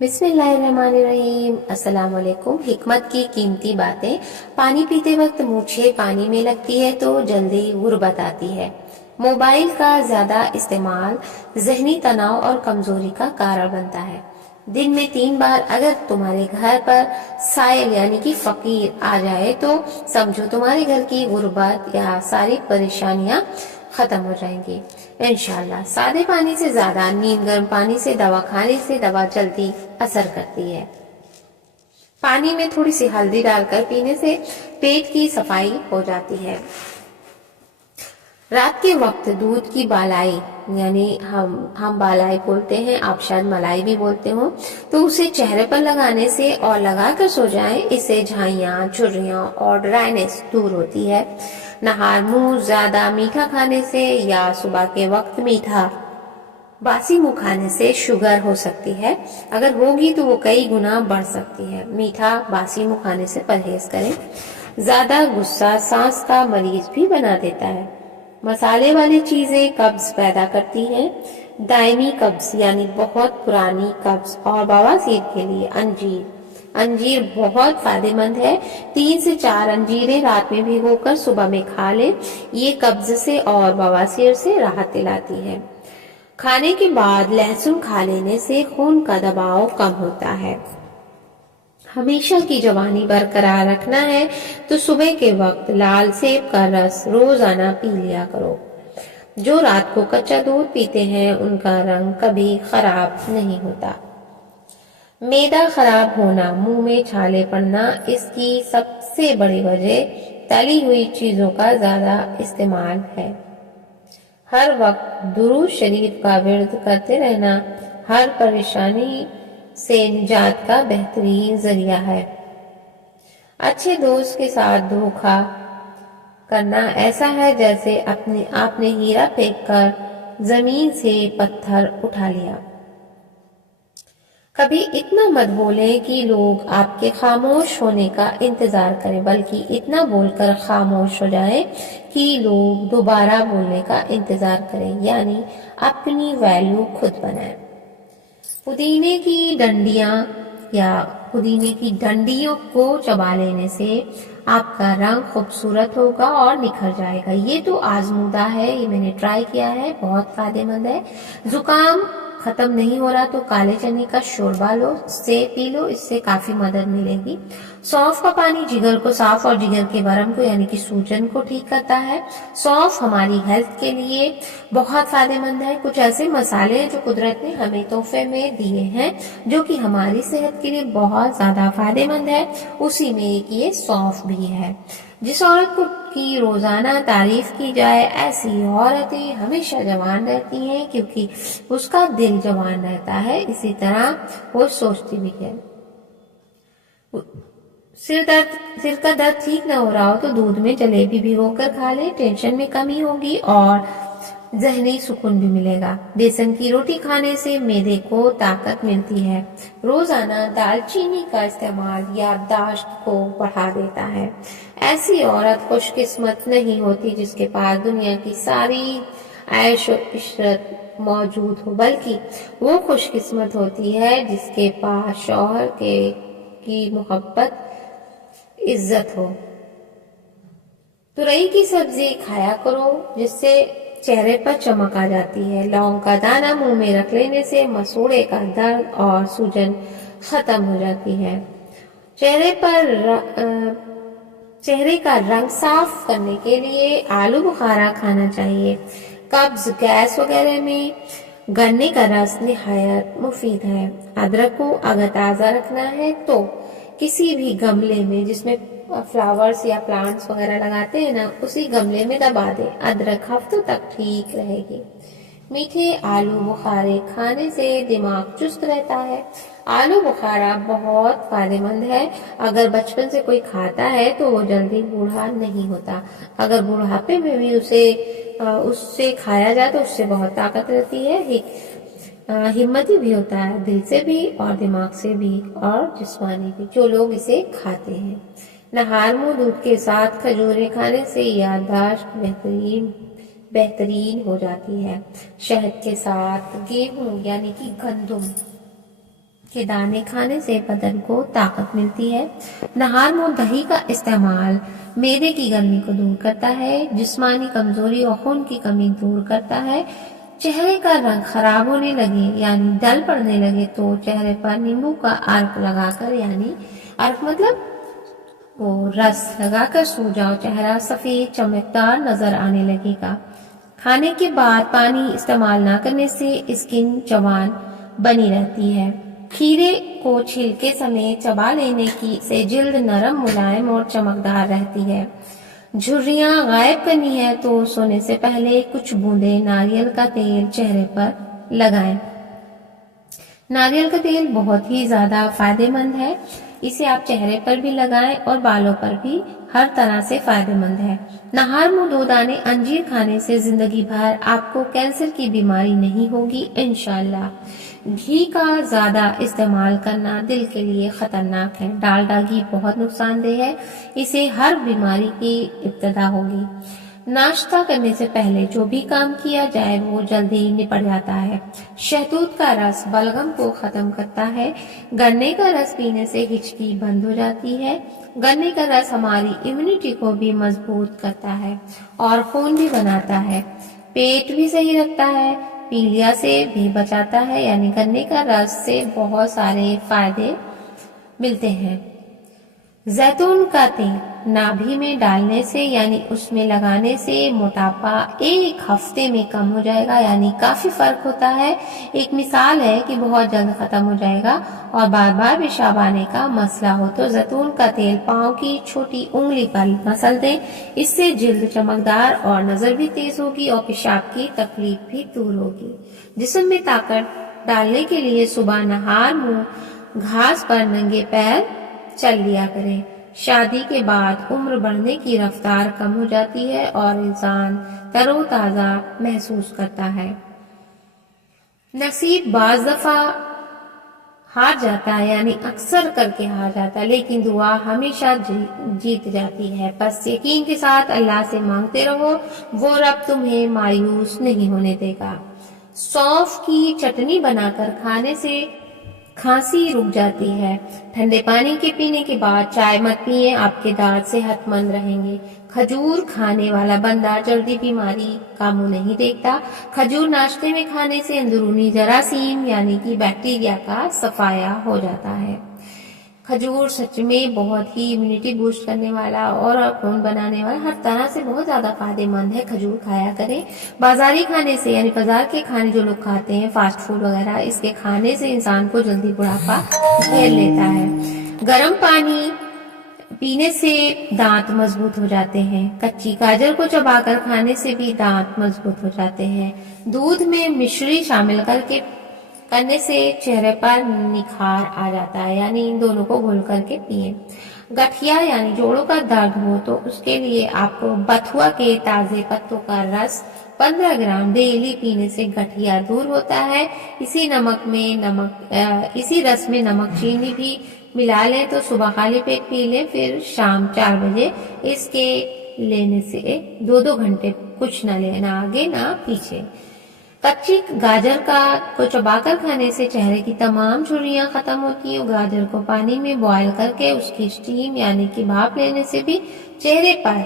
بسم اللہ الرحمن الرحیم۔ السلام علیکم۔ حکمت کی قیمتی باتیں۔ پانی پیتے وقت مونچھیں پانی میں لگتی ہے تو جلدی غربت آتی ہے۔ موبائل کا زیادہ استعمال ذہنی تناؤ اور کمزوری کا کارن بنتا ہے۔ دن میں 3 بار اگر تمہارے گھر پر سائل یعنی کہ فقیر آ جائے تو سمجھو تمہارے گھر کی غربت یا ساری پریشانیاں ختم ہو جائیں گی انشاءاللہ۔ سادے پانی سے زیادہ نیم گرم پانی سے دوا کھانے سے دوا جلدی اثر کرتی ہے۔ پانی میں تھوڑی سی ہلدی ڈال کر پینے سے پیٹ کی صفائی ہو جاتی ہے۔ رات کے وقت دودھ کی بالائی یعنی ہم بالائی بولتے ہیں، آپ شاید ملائی بھی بولتے ہوں، تو اسے چہرے پر لگانے سے اور لگا کر سو جائیں، اس سے جھائیاں، جھریاں اور ڈرائنس دور ہوتی ہے۔ نہار منہ زیادہ میٹھا کھانے سے یا صبح کے وقت میٹھا باسی منہ کھانے سے شوگر ہو سکتی ہے، اگر ہوگی تو وہ کئی گنا بڑھ سکتی ہے۔ میٹھا باسی منہ کھانے سے پرہیز کریں۔ زیادہ غصہ سانس کا مریض بھی بنا دیتا ہے۔ مسالے والی چیزیں قبض پیدا کرتی ہیں۔ دائمی قبض یعنی بہت پرانی قبض اور بواسیر کے لیے انجیر بہت فائدہ مند ہے۔ 3 سے 4 انجیریں رات میں بھگو کر صبح میں کھا لیں، یہ قبض سے اور بواسیر سے راحت دلاتی ہے۔ کھانے کے بعد لہسن کھا لینے سے خون کا دباؤ کم ہوتا ہے۔ ہمیشہ کی جوانی برقرار رکھنا ہے تو صبح کے وقت لال سیب کا رس روزانہ پی لیا کرو۔ جو رات کو کچا دودھ پیتے ہیں ان کا رنگ کبھی خراب نہیں ہوتا۔ معدہ خراب ہونا، منہ میں چھالے پڑنا، اس کی سب سے بڑی وجہ تلی ہوئی چیزوں کا زیادہ استعمال ہے۔ ہر وقت درود شریف کا ورد کرتے رہنا ہر پریشانی سے نجات کا بہترین ذریعہ ہے۔ اچھے دوست کے ساتھ دھوکا کرنا ایسا ہے جیسے آپ نے ہیرا پھینک کر زمین سے پتھر اٹھا لیا۔ کبھی اتنا مت بولیں کہ لوگ آپ کے خاموش ہونے کا انتظار کریں، بلکہ اتنا بول کر خاموش ہو جائیں کہ لوگ دوبارہ بولنے کا انتظار کریں، یعنی اپنی ویلیو خود بنائیں۔ پودینے کی ڈنڈیوں کو چبا لینے سے آپ کا رنگ خوبصورت ہوگا اور نکھر جائے گا۔ یہ تو آزمودہ ہے، یہ میں نے ٹرائی کیا ہے، بہت فائدہ مند ہے۔ زکام ختم نہیں ہو رہا تو کالے چنے کا شوربہ لو، اس سے پی لو، اس سے کافی مدد ملے گی۔ سونف کا پانی جگر کو صاف اور جگر کے ورم کو یعنی کہ سوجن کو ٹھیک کرتا ہے۔ سونف ہماری ہیلتھ کے لیے بہت فائدہ مند ہے۔ کچھ ایسے مسالے ہیں جو قدرت نے ہمیں تحفے میں دیے ہیں جو کہ ہماری صحت کے لیے بہت زیادہ فائدہ مند ہے، اسی میں ایک یہ سونف بھی ہے۔ جس عورت کی روزانہ تعریف کی جائے ایسی عورتیں ہمیشہ جوان رہتی ہیں کیونکہ اس کا دل جوان رہتا ہے، اسی طرح وہ سوچتی بھی ہے۔ سر کا درد ٹھیک نہ ہو رہا ہو تو دودھ میں جلیبی بھگو کر کھا لیں، ٹینشن میں کمی ہوگی اور ذہنی سکون بھی ملے گا۔ بیسن کی روٹی کھانے سے معدے کو طاقت ملتی ہے۔ روزانہ دال چینی کا استعمال یادداشت کو بڑھا دیتا ہے۔ ایسی عورت خوش قسمت نہیں ہوتی جس کے پاس دنیا کی ساری عیش و عشرت موجود ہو، بلکہ وہ خوش قسمت ہوتی ہے جس کے پاس شوہر کی محبت عزت ہو۔ ترئی کی سبزی کھایا کرو جس سے چہرے پر چمک آ جاتی ہے۔ لونگ کا دانہ منہ میں رکھ لینے سے مسوڑے کا درد اور سوجن ختم ہو جاتی ہے۔ چہرے کا رنگ صاف کرنے کے لیے آلو بخارا کھانا چاہیے۔ قبض گیس وغیرہ میں گنے کا رس نہایت مفید ہے۔ ادرک کو اگر تازہ رکھنا ہے تو کسی بھی گملے میں جس میں فلاورز یا پلانٹس وغیرہ لگاتے ہیں نا، اسی گملے میں دبا دیں، ادرک ہفتوں تک ٹھیک رہے گی۔ میٹھے آلو بخارے کھانے سے دماغ چست رہتا ہے۔ آلو بخارا بہت فائدہ مند ہے۔ اگر بچپن سے کوئی کھاتا ہے تو وہ جلدی بوڑھا نہیں ہوتا، اگر بڑھاپے میں بھی اس سے کھایا جائے تو اس سے بہت طاقت رہتی ہے، ہمتی بھی ہوتا ہے، دل سے بھی اور دماغ سے بھی اور جسمانی بھی، جو لوگ اسے کھاتے ہیں۔ نہار منہ دودھ کے ساتھ کھجوریں کھانے سے یادداشت بہترین ہو جاتی ہے۔ شہد کے ساتھ گیہوں یعنی کہ گندم کے دانے کھانے سے بدن کو طاقت ملتی ہے۔ نہار منہ دہی کا استعمال معدے کی گرمی کو دور کرتا ہے، جسمانی کمزوری اور خون کی کمی دور کرتا ہے۔ چہرے کا رنگ خراب ہونے لگے یعنی ڈل پڑنے لگے تو چہرے پر نیمبو کا عرق لگا کر، یعنی عرق مطلب وہ رس لگا کر سو جاؤ، چہرہ سفید چمکدار نظر آنے لگے گا۔ کھانے کے بعد پانی استعمال نہ کرنے سے اسکن جوان بنی رہتی ہے۔ کھیرے کو چھلکے سمیت چبا لینے سے جلد نرم، ملائم اور چمکدار رہتی ہے۔ جھریاں غائب کرنی ہے تو سونے سے پہلے کچھ بوندیں ناریل کا تیل چہرے پر لگائیں۔ ناریل کا تیل بہت ہی زیادہ فائدہ مند ہے، اسے آپ چہرے پر بھی لگائیں اور بالوں پر بھی، ہر طرح سے فائدہ مند ہے۔ نہار منہ 2 دانے انجیر کھانے سے زندگی بھر آپ کو کینسر کی بیماری نہیں ہوگی انشاءاللہ۔ گھی کا زیادہ استعمال کرنا دل کے لیے خطرناک ہے۔ ڈالڈا گھی بہت نقصان دہ ہے، اسے ہر بیماری کی ابتدا ہوگی۔ ناشتہ کرنے سے پہلے جو بھی کام کیا جائے وہ جلدی نپٹ جاتا ہے۔ شہتوت کا رس بلغم کو ختم کرتا ہے۔ گنے کا رس پینے سے ہچکی بند ہو جاتی ہے۔ گنے کا رس ہماری امیونٹی کو بھی مضبوط کرتا ہے اور خون بھی بناتا ہے، پیٹ بھی صحیح رکھتا ہے، پیلیا سے بھی بچاتا ہے، یعنی گنے کا رس سے بہت سارے فائدے ملتے ہیں۔ زیتون کا تیل نابھی میں ڈالنے سے یعنی اس میں لگانے سے موٹاپا 1 ہفتے میں کم ہو جائے گا، یعنی کافی فرق ہوتا ہے۔ ایک مثال ہے کہ بہت جلد ختم ہو جائے گا اور بار بار پیشاب آنے کا مسئلہ ہو تو زیتون کا تیل پاؤں کی چھوٹی انگلی پر مسل دیں، اس سے جلد چمکدار اور نظر بھی تیز ہوگی اور پیشاب کی تکلیف بھی دور ہوگی۔ جسم میں طاقت ڈالنے کے لیے صبح نہار منہ گھاس پر ننگے پیر چل لیا کریں۔ شادی کے بعد عمر بڑھنے کی رفتار کم ہو جاتی ہے اور انسان تر و تازہ محسوس کرتا ہے۔ نصیب بعض دفعہ ہار جاتا ہے، یعنی اکثر کر کے ہار جاتا ہے، لیکن دعا ہمیشہ جیت جاتی ہے۔ بس یقین کے ساتھ اللہ سے مانگتے رہو، وہ رب تمہیں مایوس نہیں ہونے دے گا۔ سونف کی چٹنی بنا کر کھانے سے کھانسی رک جاتی ہے۔ ٹھنڈے پانی کے پینے کے بعد چائے مت پیئیں، آپ کے دانت صحت مند رہیں گے۔ کھجور کھانے والا بندہ جلدی بیماری کا منہ نہیں دیکھتا۔ کھجور ناشتے میں کھانے سے اندرونی جراثیم یعنی کہ بیکٹیریا کا صفایا ہو جاتا ہے۔ کھجور سچ میں بہت ہی امیونٹی بوسٹ کرنے والا اور خون بنانے والا، ہر طرح سے بہت زیادہ فائدہ مند ہے۔ کھجور کھایا کریں۔ بازاری کھانے سے یعنی بازار کے کھانے جو لوگ کھاتے ہیں، فاسٹ فوڈ وغیرہ، اس کے کھانے سے انسان کو جلدی بڑھاپا گھیر لیتا ہے۔ گرم پانی پینے سے دانت مضبوط ہو جاتے ہیں۔ کچی گاجر کو چبا کر کھانے سے بھی دانت مضبوط ہو جاتے ہیں۔ دودھ میں مشری شامل کرنے سے چہرے پر نکھار آ جاتا ہے، یعنی ان دونوں کو گھول کر کے پیئیں۔ گٹھیا یعنی جوڑوں کا درد ہو تو اس کے لیے آپ کو بتھوا کے تازے پتوں کا رس 15 گرام ڈیلی پینے سے گٹھیا دور ہوتا ہے۔ اسی رس میں نمک چینی بھی ملا لیں تو صبح خالی پیٹ پی لیں، پھر شام 4 بجے اس کے لینے سے 2 گھنٹے کچھ نہ لینا آگے نہ پیچھے۔ کچی گاجر کو چبا کر کھانے سے چہرے کی تمام جھریاں ختم ہوتی ہیں۔ گاجر کو پانی میں بوائل کر کے اس کی اسٹیم یعنی کہ بھاپ لینے سے بھی چہرے پر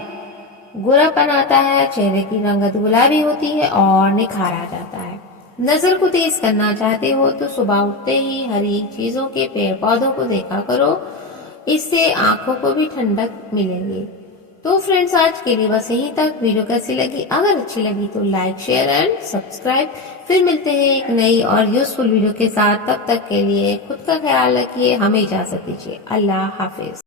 گورا پن آتا ہے، چہرے کی رنگت گلابی ہوتی ہے اور نکھار آ جاتا ہے۔ نظر کو تیز کرنا چاہتے ہو تو صبح اٹھتے ہی ہری چیزوں کے پیڑ پودوں کو دیکھا کرو، اس سے آنکھوں کو بھی ٹھنڈک ملے گی۔ تو فرینڈز آج کے لیے بس یہیں تک۔ ویڈیو کیسی لگی؟ اگر اچھی لگی تو لائک، شیئر اینڈ سبسکرائب۔ پھر ملتے ہیں ایک نئی اور یوزفل ویڈیو کے ساتھ، تب تک کے لیے خود کا خیال رکھیے، ہمیں اجازت دیجیے۔ اللہ حافظ۔